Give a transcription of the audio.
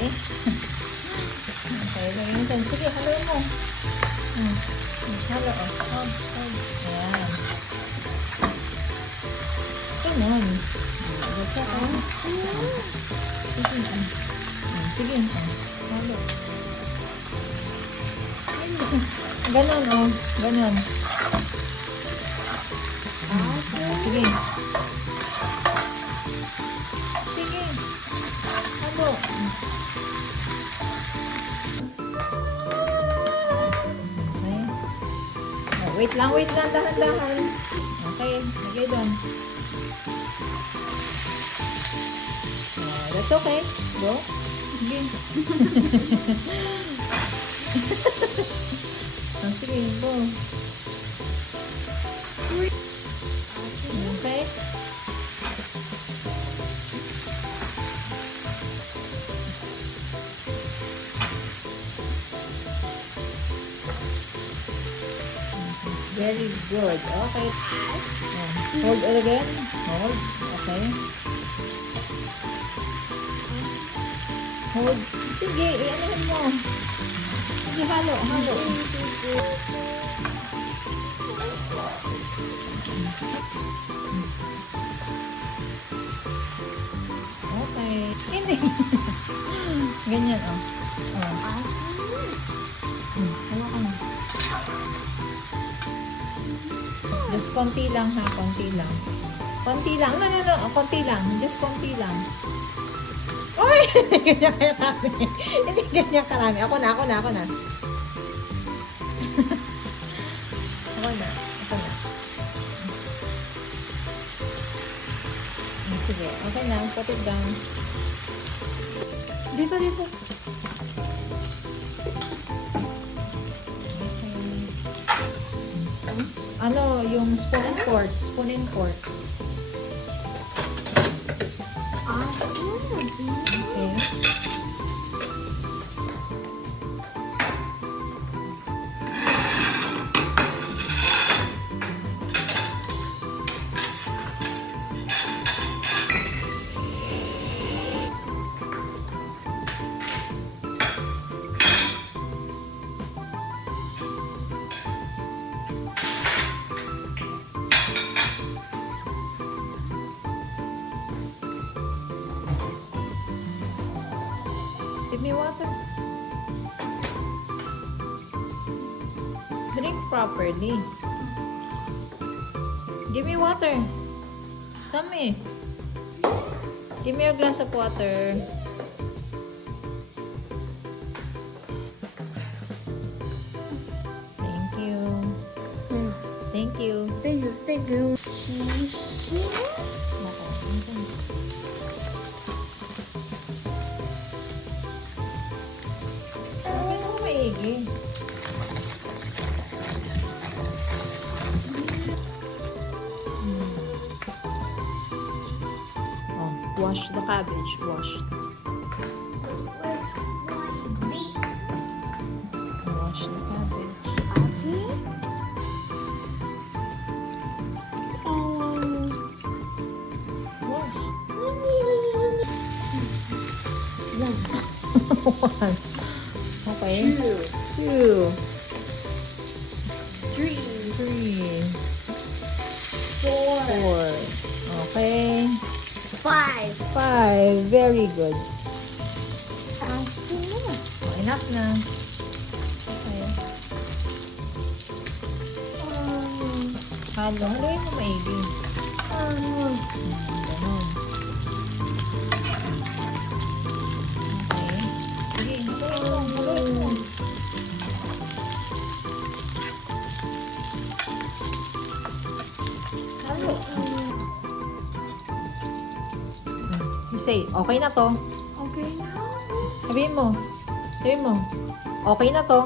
Okay. Okay, lagyan natin. Sige, haluin mo. Halo, oh. Ayan. Ganun. Basta, oh. Sige, halo. Ganun, oh. Ganun. Sige. Sige. Halo. Wait lang, dahan-dahan. Okay, lagay doon. That's okay. Go. Sige. Sige, go. Okay. Very good. Okay. Hold it again. Hold. Okay. Hold. Sige, i-anuhin mo. Sige, halo. Okay. Hindi. Ganyan, oh. Hawakan mo. Just konti lang ha, konti lang. Konti lang. No. Konti lang. Just konti lang. Uy! Hindi ganyan karami. Hindi ganyan karami. Ako na. Ako na. Sige. Okay na. Put it down. Dito. Ano, yung spoon and fork. Okay. Give me water. Drink properly. Give me water. Tommy. Give me a glass of water. Thank you. Thank you. Maigi. Oh, wash the cabbage. Wash the cabbage. Wash. One. Okay. Two. Three. Four. Okay. Five. Very good. Oh, enough na. Okay. Haluin mo maigi. Ganun. Okay. Sige, haluin mo. Say, okay na to. Okay na. Sabihin mo, okay na to.